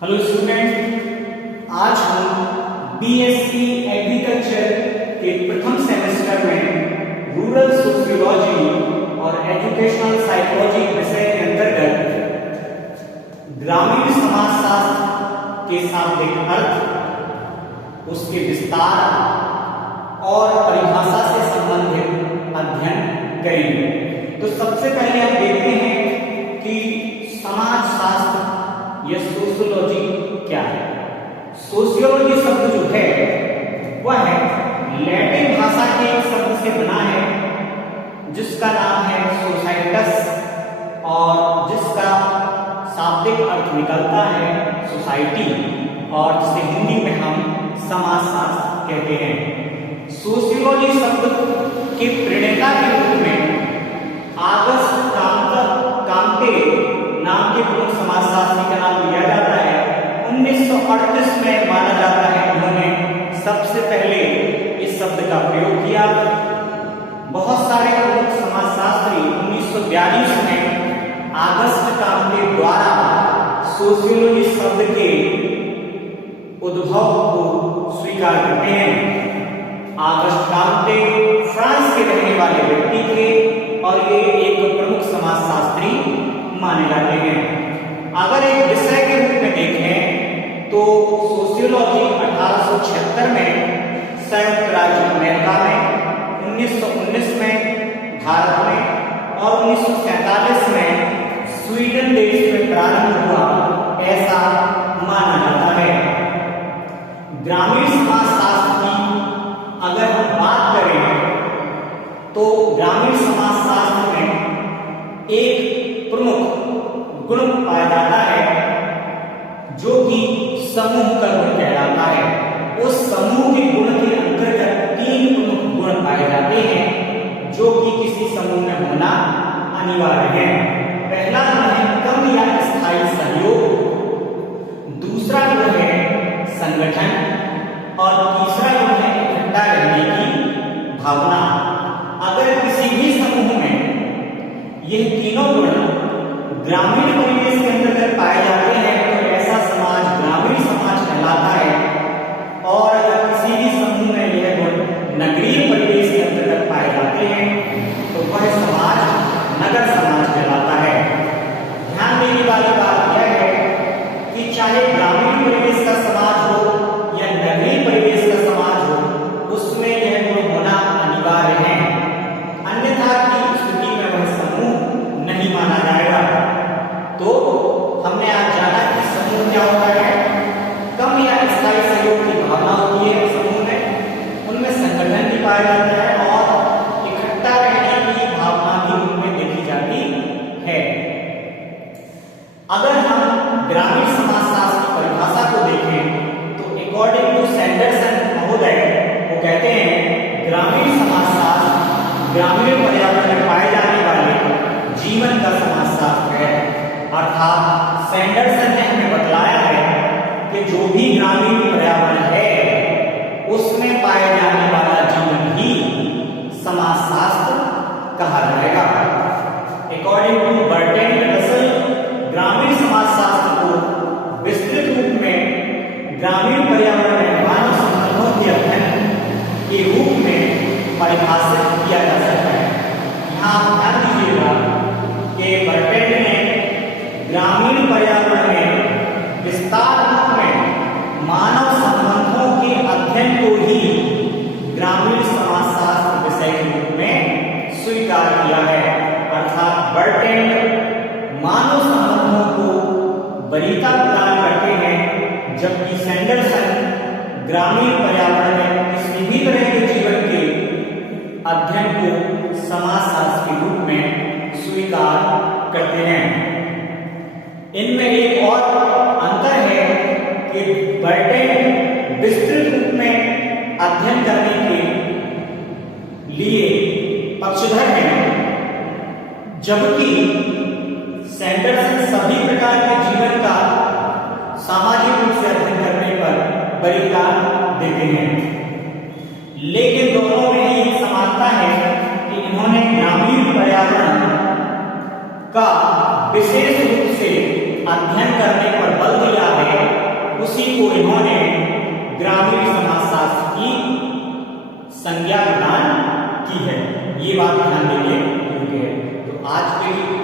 Hello student, आज हम BSc agriculture के प्रथम सेमेस्टर में रूरल सोशियोलॉजी और एजुकेशनल साइकोलॉजी विषय के अंतर्गत ग्रामीण समाजशास्त्र के शाब्दिक अर्थ, उसके विस्तार और परिभाषा से संबंधित अध्ययन करेंगे। तो सबसे पहले हम देखते हैं कि समाजशास्त्र या सोशियोलॉजी क्या है। सोशियोलॉजी शब्द जो है वह लैटिन भाषा के एक शब्द से बना है जिसका नाम है सोसाइटस और जिसका शाब्दिक अर्थ निकलता है सोसाइटी और जिसे हिंदी में हम समाजशास्त्र कहते हैं। सोशियोलॉजी शब्द के प्रणेता के रूप में ऑगस्ट कांटे नाम के प्रमुख समाजशास्त्री का नाम लिया जाता है। 1938 में माना जाता है उन्होंने सबसे पहले इस शब्द का प्रयोग किया। बहुत सारे प्रमुख समाजशास्त्री 1942 में ऑगस्ट कांटे द्वारा सोशियोलॉजी शब्द के उद्भव को स्वीकार करते हैं। ऑगस्ट कांटे फ्रांस के रहने वाले व्यक्ति थे और ये एक प्रमुख समाजशास्त्री माने जाते हैं। अगर एक विषय के रूप में देखें तो सोशियोलॉजी 1876 में संयुक्त राज्य अमेरिका में, 1919 में भारत में और 1947 में स्वीडन देश में प्रारंभ हुआ, ऐसा माना जाता है। ग्रामीण समाजशास्त्र की अगर हम बात करें तो ग्रामीण समाजशास्त्र में एक प्रमुख गुण पाया जाता है जो कि समूह का गुण कहलाता है। उस समूह के गुण के अंतर्गत 3 प्रमुख गुण पाए जाते हैं जो कि किसी समूह में होना अनिवार्य है। पहला गुण है कम या स्थायी सहयोग, दूसरा गुण है संगठन और तीसरा गुण है इकट्ठा रहने की भावना। अगर किसी भी समूह में यह तीनों गुण ग्रामीण परिवेश के अंतर्गत पाए जाते हैं तो ऐसा समाज ग्रामीण समाज कहलाता है। और अगर किसी भी समूह में यह गुण नगरीय परिवेश के अंतर्गत पाए जाते हैं तो वह समाज नगर समाज कहलाता है। ध्यान देने वाली बात यह है कि चाहे ग्रामीण परिवेश का समाज हो या नगरीय परिवेश का समाज हो, उसमें यह गुण होना अनिवार्य है, अन्यथा की स्थिति में वह समूह नहीं माना जाएगा। तो हमने आज जाना कि समूह क्या होता है। कम या स्थायी सहयोग की भावना होती है समूह में, उनमें संगठन भी पाया जाता है और इकट्ठा रहने की भावना भी उनमें देखी जाती है। अगर हम ग्रामीण समाजशास्त्र की परिभाषा को देखें तो अकॉर्डिंग टू सैंडरसन महोदय वो कहते हैं ग्रामीण समाजशास्त्र ग्रामीण पर्यावरण में पाए जाने वाले जीवन का समाजशास्त्र है। अर्थात सैंडरसन ने हमें बतलाया है कि जो भी ग्रामीण पर्यावरण है उसमें पाए जाने वाला जीवन ही समाजशास्त्र कहा जाएगा। अकॉर्डिंग टू बर्टन रसल, ग्रामीण समाजशास्त्र को विस्तृत रूप में ग्रामीण पर्यावरण में मानव संबंधों के अध्ययन के रूप में परिभाषित किया जा सकता है। यहाँ आप ध्यान दीजिएगा कि बर्टन ने ग्रामीण पर्यावरण में विस्तार रूप में मानव संबंधों के अध्ययन को ही ग्रामीण समाजशास्त्र विषय के रूप में स्वीकार किया है। अर्थात बर्टन मानव संबंधों को वरीयता प्रदान करते हैं, जबकि सैंडरसन ग्रामीण पर्यावरण में किसी भी तरह के जीवन के अध्ययन को समाजशास्त्र के रूप में स्वीकार करते हैं। इनमें एक और अंतर है कि बर्टन विस्तृत रूप में अध्ययन करने के लिए पक्षधर हैं, जबकि सैंडरसन सभी प्रकार के जीवन का सामाजिक रूप से अध्ययन करने पर वरीयता देते हैं। लेकिन दोनों में यही समानता है कि इन्होंने ग्रामीण पर्यावरण का विशेष रूप से अध्ययन करने पर बल दिया है को इन्होंने ग्रामीण समाजशास्त्र की संज्ञा प्रदान की है। ये बात ध्यान देने योग्य है। तो आज के लिए